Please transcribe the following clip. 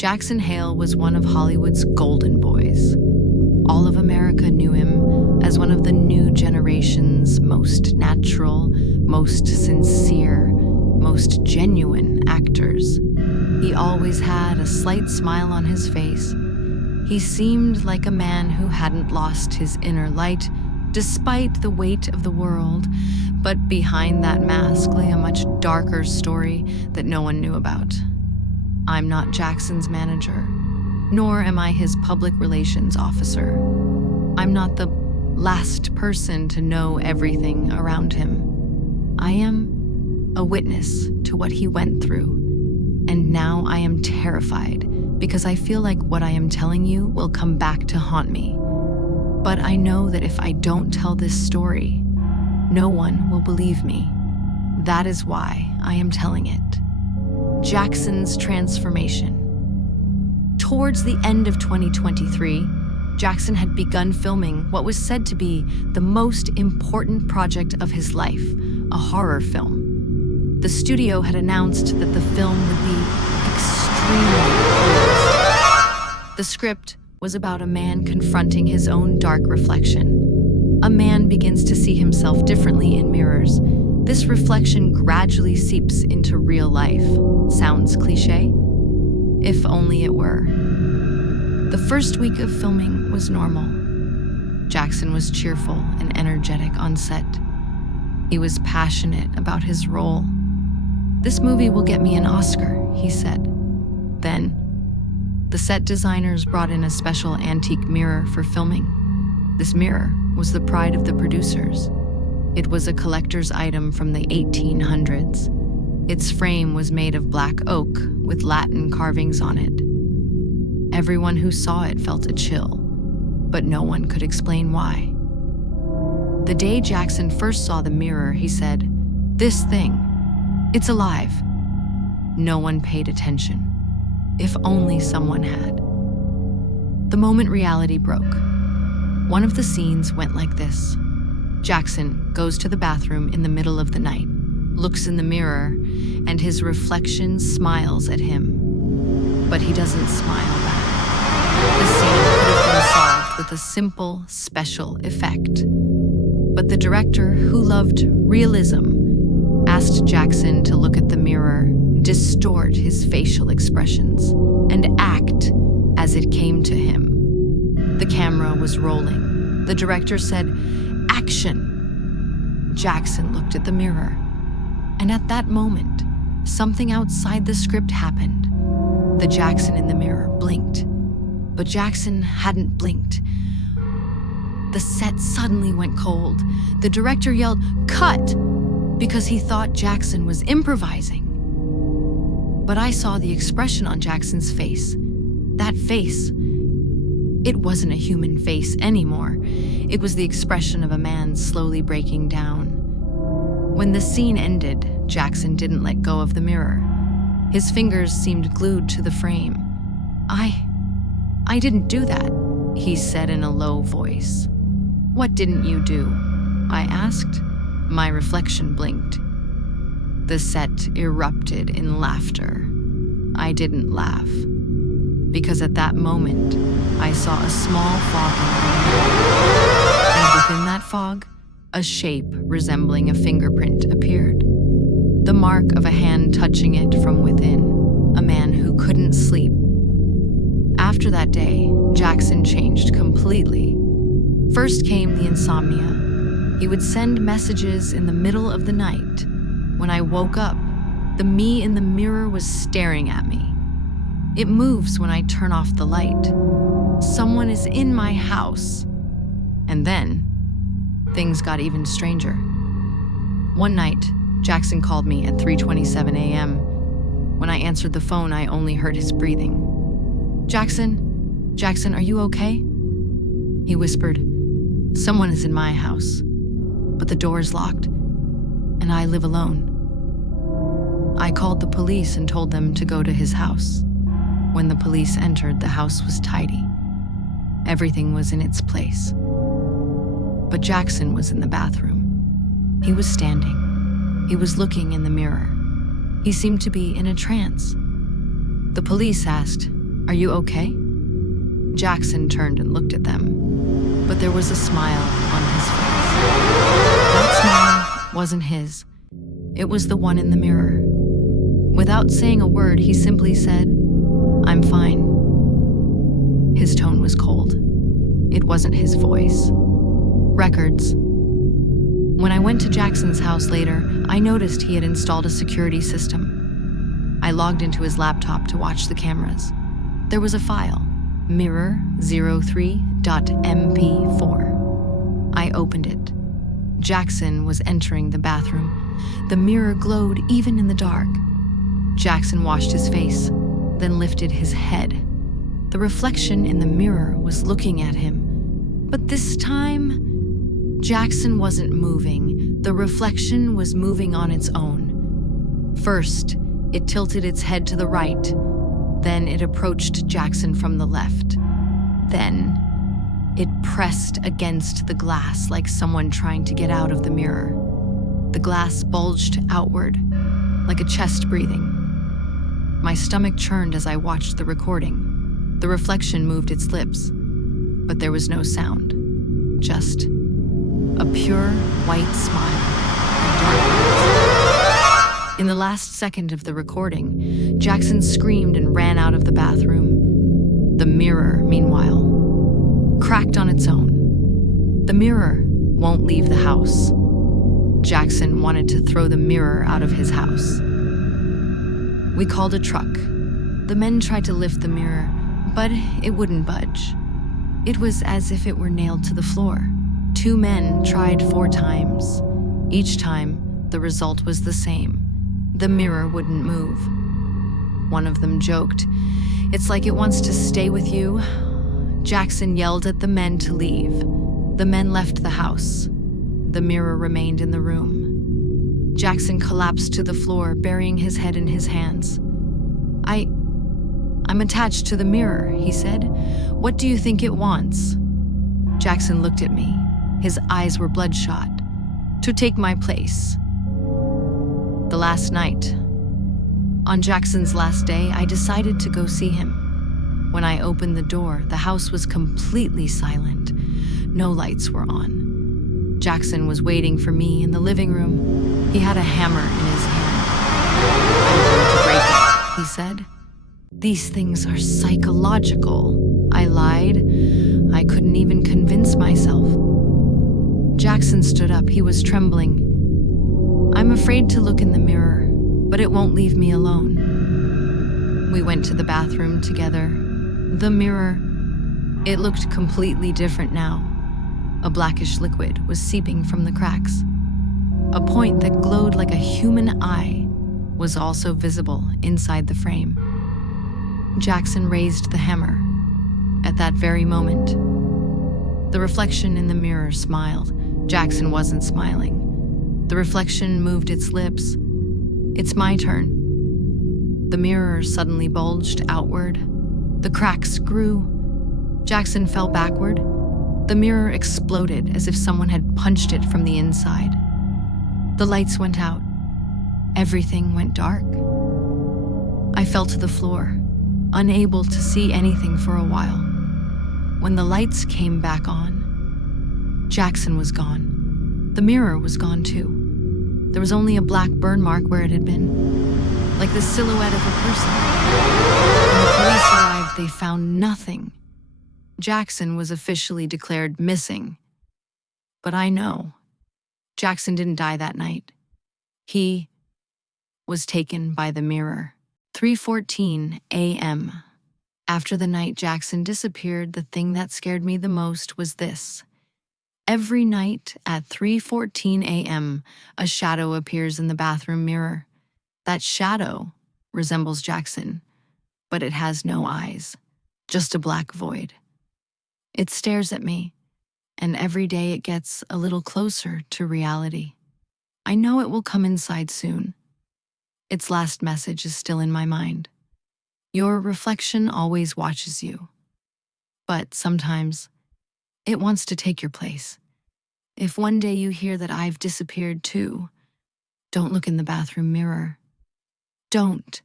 Jackson Hale was one of Hollywood's golden boys. All of America knew him as one of the new generation's most natural, most sincere, most genuine actors. He always had a slight smile on his face. He seemed like a man who hadn't lost his inner light, despite the weight of the world, but behind that mask lay a much darker story that no one knew about. I'm not Jackson's manager, nor am I his public relations officer. I'm not the last person to know everything around him. I am a witness to what he went through, and now I am terrified because I feel like what I am telling you will come back to haunt me. But I know that if I don't tell this story, no one will believe me. That is why I am telling it. Jackson's transformation. Towards the end of 2023, Jackson had begun filming what was said to be the most important project of his life, a horror film. The studio had announced that the film would be extremely realistic. The script was about a man confronting his own dark reflection. A man begins to see himself differently in mirrors. This reflection gradually seeps into real life. Sounds cliché? If only it were. The first week of filming was normal. Jackson was cheerful and energetic on set. He was passionate about his role. "This movie will get me an Oscar," he said. Then, the set designers brought in a special antique mirror for filming. This mirror was the pride of the producers. It was a collector's item from the 1800s. Its frame was made of black oak with Latin carvings on it. Everyone who saw it felt a chill, but no one could explain why. The day Jackson first saw the mirror, he said, "This thing, it's alive." No one paid attention. If only someone had. The moment reality broke. One of the scenes went like this. Jackson goes to the bathroom in the middle of the night, looks in the mirror, and his reflection smiles at him. But he doesn't smile back. The scene could have been solved with a simple, special effect. But the director, who loved realism, asked Jackson to look at the mirror, distort his facial expressions, and act as it came to him. The camera was rolling. The director said, "Action!" Jackson looked at the mirror. And at that moment, something outside the script happened. The Jackson in the mirror blinked. But Jackson hadn't blinked. The set suddenly went cold. The director yelled, "Cut!" because he thought Jackson was improvising. But I saw the expression on Jackson's face. That face, it wasn't a human face anymore. It was the expression of a man slowly breaking down. When the scene ended, Jackson didn't let go of the mirror. His fingers seemed glued to the frame. I didn't do that," he said in a low voice. "What didn't you do?" I asked. My reflection blinked. The set erupted in laughter. I didn't laugh, because at that moment, I saw a small fog in the mirror. And within that fog, a shape resembling a fingerprint appeared. The mark of a hand touching it from within, a man who couldn't sleep. After that day, Jackson changed completely. First came the insomnia. He would send messages in the middle of the night. When I woke up, the me in the mirror was staring at me. It moves when I turn off the light. Someone is in my house. And then, things got even stranger. One night, Jackson called me at 3:27 a.m. When I answered the phone, I only heard his breathing. Jackson, are you okay?" He whispered, "Someone is in my house, but the door is locked, and I live alone." I called the police and told them to go to his house. When the police entered, the house was tidy. Everything was in its place. But Jackson was in the bathroom. He was standing. He was looking in the mirror. He seemed to be in a trance. The police asked, "Are you okay?" Jackson turned and looked at them, but there was a smile on his face. That smile wasn't his. It was the one in the mirror. Without saying a word, he simply said, "I'm fine." His tone was cold. It wasn't his voice. Records. When I went to Jackson's house later, I noticed he had installed a security system. I logged into his laptop to watch the cameras. There was a file, mirror03.mp4. I opened it. Jackson was entering the bathroom. The mirror glowed even in the dark. Jackson washed his face, then lifted his head. The reflection in the mirror was looking at him. But this time, Jackson wasn't moving. The reflection was moving on its own. First, it tilted its head to the right. Then it approached Jackson from the left. Then, it pressed against the glass like someone trying to get out of the mirror. The glass bulged outward, like a chest breathing. My stomach churned as I watched the recording. The reflection moved its lips, but there was no sound. Just a pure white smile and dark eyes. In the last second of the recording, Jackson screamed and ran out of the bathroom. The mirror, meanwhile, cracked on its own. The mirror won't leave the house. Jackson wanted to throw the mirror out of his house. We called a truck. The men tried to lift the mirror, but it wouldn't budge. It was as if it were nailed to the floor. 2 men tried 4 times. Each time, the result was the same. The mirror wouldn't move. One of them joked, "It's like it wants to stay with you." Jackson yelled at the men to leave. The men left the house. The mirror remained in the room. Jackson collapsed to the floor, burying his head in his hands. I'm attached to the mirror," he said. "What do you think it wants?" Jackson looked at me. His eyes were bloodshot. "To take my place." The last night. On Jackson's last day, I decided to go see him. When I opened the door, the house was completely silent. No lights were on. Jackson was waiting for me in the living room. He had a hammer in his hand. "I'm going to break it," he said. "These things are psychological." I lied. I couldn't even convince myself. Jackson stood up. He was trembling. "I'm afraid to look in the mirror, but it won't leave me alone." We went to the bathroom together. The mirror, it looked completely different now. A blackish liquid was seeping from the cracks. A point that glowed like a human eye was also visible inside the frame. Jackson raised the hammer. At that very moment, the reflection in the mirror smiled. Jackson wasn't smiling. The reflection moved its lips. "It's my turn." The mirror suddenly bulged outward. The cracks grew. Jackson fell backward. The mirror exploded as if someone had punched it from the inside. The lights went out. Everything went dark. I fell to the floor, unable to see anything for a while. When the lights came back on, Jackson was gone. The mirror was gone too. There was only a black burn mark where it had been, like the silhouette of a person. When the police arrived, they found nothing. Jackson was officially declared missing. But I know, Jackson didn't die that night. He was taken by the mirror. 3:14 a.m. After the night Jackson disappeared, the thing that scared me the most was this. Every night at 3:14 a.m., a shadow appears in the bathroom mirror. That shadow resembles Jackson, but it has no eyes, just a black void. It stares at me, and every day it gets a little closer to reality. I know it will come inside soon. Its last message is still in my mind. Your reflection always watches you, but sometimes it wants to take your place. If one day you hear that I've disappeared too, don't look in the bathroom mirror. Don't.